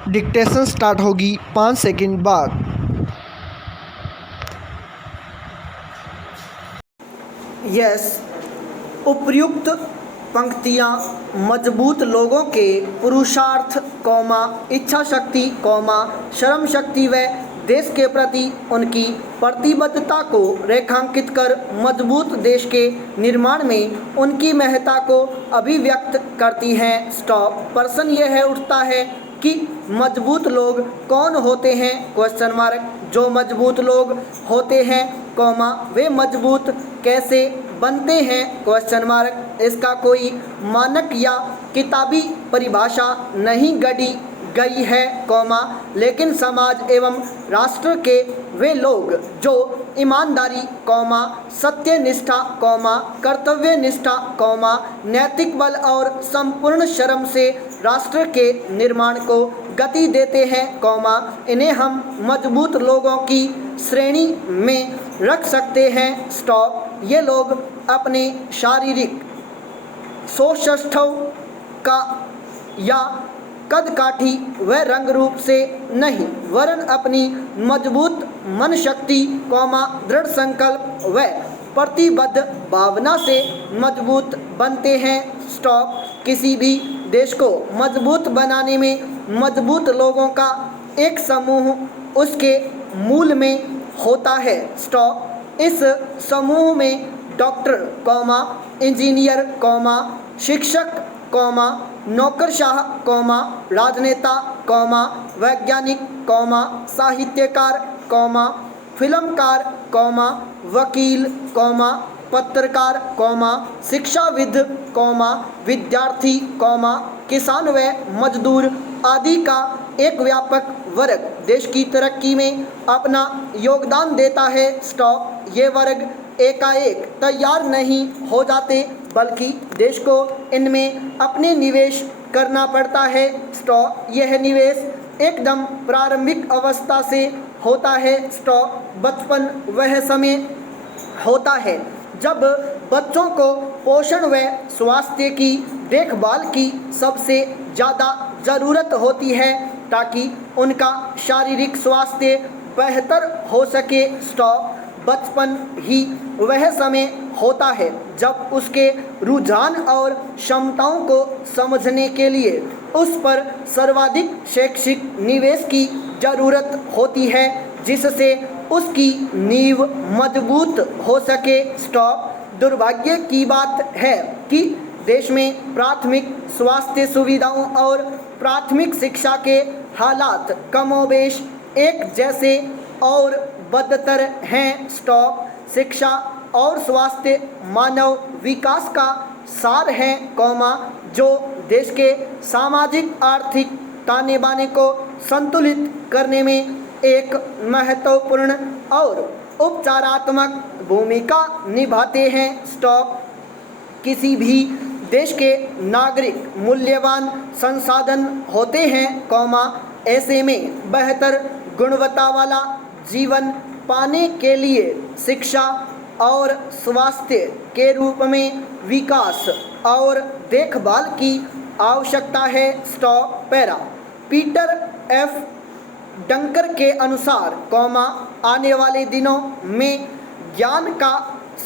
Dictation start होगी 5 second बाद। Yes, उपर्युक्त पंक्तियाँ मजबूत लोगों के पुरुषार्थ, इच्छा शक्ति, श्रम शक्ति व देश के प्रति उनकी प्रतिबद्धता को रेखांकित कर मजबूत देश के निर्माण में उनकी महत्ता को अभिव्यक्त करती हैं। स्टॉप। प्रश्न यह है उठता है कि मजबूत लोग कौन होते हैं? Question mark. जो मजबूत लोग होते हैं, वे मजबूत कैसे बनते हैं? Question mark. इसका कोई मानक या किताबी परिभाषा नहीं गढ़ी गई है, लेकिन समाज एवं राष्ट्र के वे लोग जो ईमानदारी, सत्यनिष्ठा, कर्तव्यनिष्ठा, नैतिक बल और संपूर्ण श्रम से राष्ट्र के निर्माण को गति देते हैं, इन्हें हम मजबूत लोगों की श्रेणी में रख सकते हैं। स्टॉप। ये लोग अपने शारीरिक सौष्ठव का या कदकाठी व रंग रूप से नहीं, वरन अपनी मजबूत मन शक्ति, दृढ़ संकल्प व प्रतिबद्ध भावना से मजबूत बनते हैं। स्टॉप। किसी भी देश को मजबूत बनाने में मजबूत लोगों का एक समूह उसके मूल में होता है। स्टॉप। इस समूह में डॉक्टर, इंजीनियर, शिक्षक, नौकरशाह, राजनेता, वैज्ञानिक, साहित्यकार, फिल्मकार, वकील, पत्रकार, शिक्षाविद, विद्यार्थी, किसान व मजदूर आदि का एक व्यापक वर्ग देश की तरक्की में अपना योगदान देता है। स्टॉप। ये वर्ग एकाएक तैयार नहीं हो जाते, बल्कि देश को इनमें अपने निवेश करना पड़ता है। स्टॉप। यह निवेश एकदम प्रारंभिक अवस्था से होता है। स्टॉप। बचपन वह समय होता है जब बच्चों को पोषण व स्वास्थ्य की देखभाल की सबसे ज़्यादा ज़रूरत होती है, ताकि उनका शारीरिक स्वास्थ्य बेहतर हो सके। स्टॉप। बचपन ही वह समय होता है जब उसके रुझान और क्षमताओं को समझने के लिए उस पर सर्वाधिक शैक्षिक निवेश की ज़रूरत होती है, जिससे उसकी नींव मजबूत हो सके। स्टॉप। दुर्भाग्य की बात है कि देश में प्राथमिक स्वास्थ्य सुविधाओं और प्राथमिक शिक्षा के हालात कमोबेश एक जैसे और बदतर हैं। स्टॉप। शिक्षा और स्वास्थ्य मानव विकास का सार है, जो देश के सामाजिक आर्थिक ताने बाने को संतुलित करने में एक महत्वपूर्ण और उपचारात्मक भूमिका निभाते हैं। स्टॉप। किसी भी देश के नागरिक मूल्यवान संसाधन होते हैं, ऐसे में बेहतर गुणवत्ता वाला जीवन पाने के लिए शिक्षा और स्वास्थ्य के रूप में विकास और देखभाल की आवश्यकता है। Stop. Para. Peter F Dunker के अनुसार, आने वाले दिनों में ज्ञान का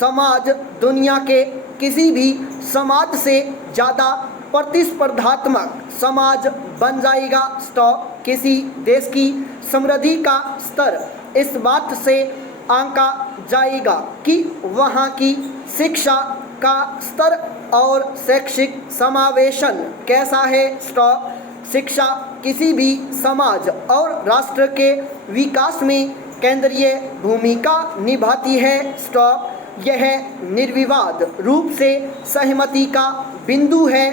समाज दुनिया के किसी भी समाज से ज़्यादा प्रतिस्पर्धात्मक समाज बन जाएगा। स्टॉप। किसी देश की समृद्धि का स्तर इस बात से आंका जाएगा कि वहाँ की शिक्षा का स्तर और शैक्षिक समावेशन कैसा है। स्टॉप। शिक्षा किसी भी समाज और राष्ट्र के विकास में केंद्रीय भूमिका निभाती है। स्टॉप। यह निर्विवाद रूप से सहमति का बिंदु है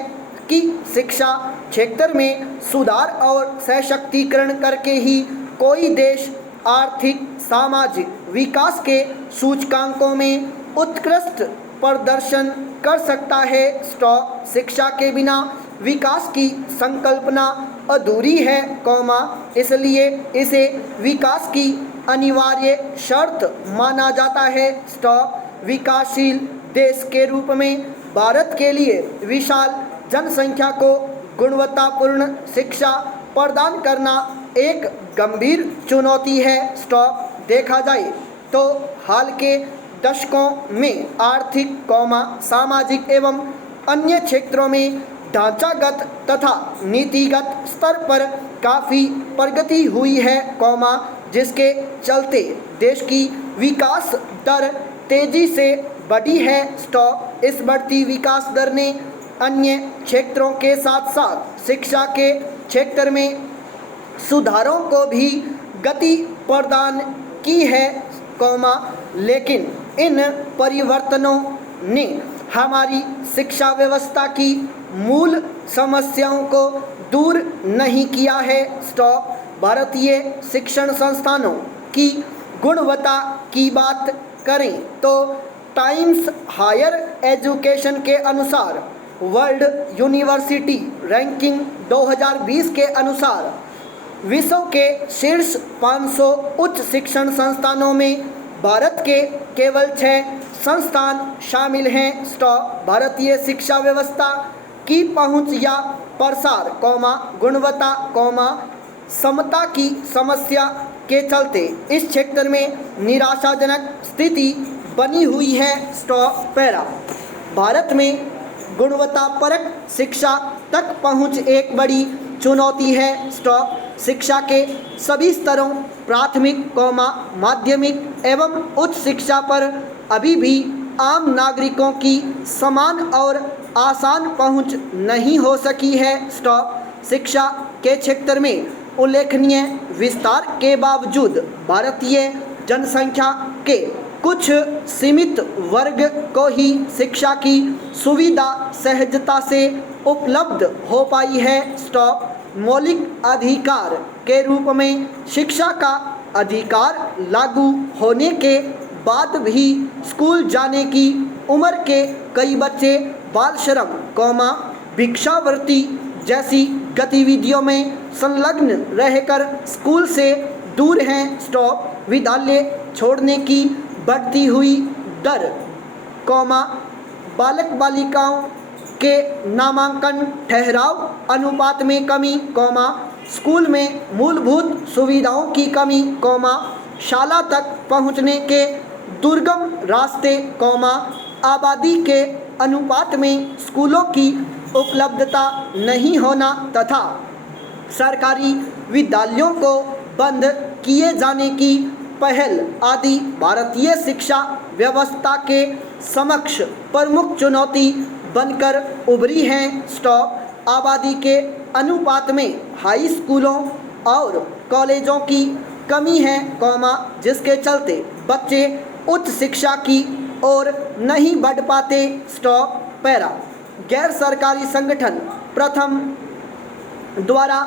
कि शिक्षा क्षेत्र में सुधार और सशक्तिकरण करके ही कोई देश आर्थिक सामाजिक विकास के सूचकांकों में उत्कृष्ट प्रदर्शन कर सकता है। स्टॉप। शिक्षा के बिना विकास की संकल्पना अधूरी है, इसलिए इसे विकास की अनिवार्य शर्त माना जाता है। स्टॉप। विकासशील देश के रूप में भारत के लिए विशाल जनसंख्या को गुणवत्तापूर्ण शिक्षा प्रदान करना एक गंभीर चुनौती है। स्टॉप। देखा जाए तो हाल के दशकों में आर्थिक, सामाजिक एवं अन्य क्षेत्रों में ढांचागत तथा नीतिगत स्तर पर काफ़ी प्रगति हुई है, जिसके चलते देश की विकास दर तेजी से बढ़ी है। स्टॉप। इस बढ़ती विकास दर ने अन्य क्षेत्रों के साथ साथ शिक्षा के क्षेत्र में सुधारों को भी गति प्रदान की है, लेकिन इन परिवर्तनों ने हमारी शिक्षा व्यवस्था की मूल समस्याओं को दूर नहीं किया है। स्टॉप। भारतीय शिक्षण संस्थानों की गुणवत्ता की बात करें तो टाइम्स हायर एजुकेशन के अनुसार वर्ल्ड यूनिवर्सिटी रैंकिंग 2020 के अनुसार विश्व के शीर्ष 500 उच्च शिक्षण संस्थानों में भारत के केवल 6 संस्थान शामिल हैं। स्टॉप। भारतीय शिक्षा व्यवस्था की पहुंच या प्रसार, गुणवत्ता, समता की समस्या के चलते इस क्षेत्र में निराशाजनक स्थिति बनी हुई है। स्टॉप। पैरा। भारत में गुणवत्तापरक शिक्षा तक पहुंच एक बड़ी चुनौती है। स्टॉप। शिक्षा के सभी स्तरों, प्राथमिक, माध्यमिक एवं उच्च शिक्षा पर अभी भी आम नागरिकों की समान और आसान पहुंच नहीं हो सकी है। स्टॉप। शिक्षा के क्षेत्र में उल्लेखनीय विस्तार के बावजूद भारतीय जनसंख्या के कुछ सीमित वर्ग को ही शिक्षा की सुविधा सहजता से उपलब्ध हो पाई है। स्टॉप। मौलिक अधिकार के रूप में शिक्षा का अधिकार लागू होने के बाद भी स्कूल जाने की उम्र के कई बच्चे बाल श्रम, भिक्षावृत्ति जैसी गतिविधियों में संलग्न रहकर स्कूल से दूर हैं। स्टॉप। विद्यालय छोड़ने की बढ़ती हुई दर, बालक बालिकाओं के नामांकन ठहराव अनुपात में कमी, स्कूल में मूलभूत सुविधाओं की कमी, शाला तक पहुंचने के दुर्गम रास्ते, आबादी के अनुपात में स्कूलों की उपलब्धता नहीं होना तथा सरकारी विद्यालयों को बंद किए जाने की पहल आदि भारतीय शिक्षा व्यवस्था के समक्ष प्रमुख चुनौती बनकर उभरी हैं। स्टॉप। आबादी के अनुपात में हाई स्कूलों और कॉलेजों की कमी है, जिसके चलते बच्चे उच्च शिक्षा की ओर नहीं बढ़ पाते। स्टॉप। पैरा। गैर सरकारी संगठन प्रथम द्वारा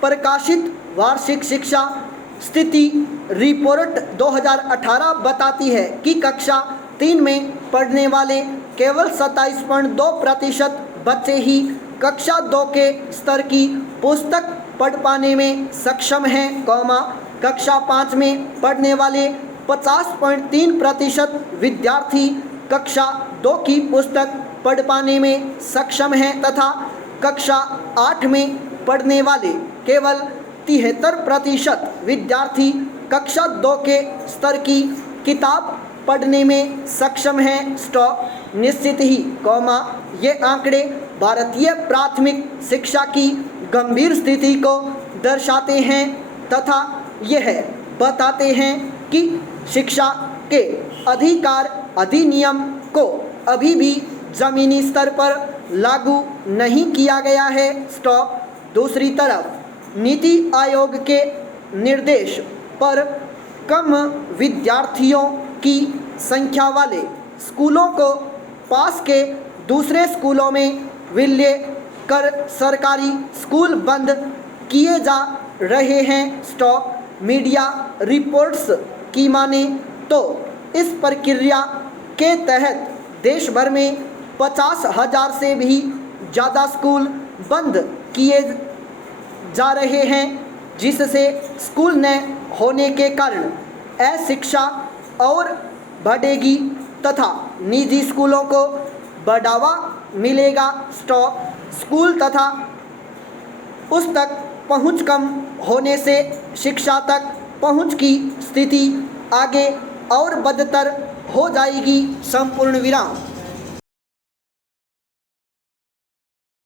प्रकाशित वार्षिक शिक्षा स्थिति रिपोर्ट 2018 बताती है कि कक्षा 3 में पढ़ने वाले केवल 27.2% बच्चे ही कक्षा 2 के स्तर की पुस्तक पढ़ पाने में सक्षम हैं, कक्षा 5 में पढ़ने वाले 50.3% विद्यार्थी कक्षा 2 की पुस्तक पढ़ पाने में सक्षम हैं तथा कक्षा 8 में पढ़ने वाले केवल 73% विद्यार्थी कक्षा 2 के स्तर की किताब पढ़ने में सक्षम हैं। स्टॉप। निश्चित ही, ये आंकड़े भारतीय प्राथमिक शिक्षा की गंभीर स्थिति को दर्शाते हैं तथा यह बताते हैं कि शिक्षा के अधिकार अधिनियम को अभी भी ज़मीनी स्तर पर लागू नहीं किया गया है। स्टॉप। दूसरी तरफ नीति आयोग के निर्देश पर कम विद्यार्थियों की संख्या वाले स्कूलों को पास के दूसरे स्कूलों में विलय कर सरकारी स्कूल बंद किए जा रहे हैं। स्टॉप। मीडिया रिपोर्ट्स की माने तो इस प्रक्रिया के तहत देश भर में 50,000 से भी ज़्यादा स्कूल बंद किए जा रहे हैं, जिससे स्कूल न होने के कारण अशिक्षा और बढ़ेगी तथा निजी स्कूलों को बढ़ावा मिलेगा। स्टॉप। स्कूल तथा पुस्तक पहुंच कम होने से शिक्षा तक पहुंच की स्थिति आगे और बदतर हो जाएगी। संपूर्ण विराम।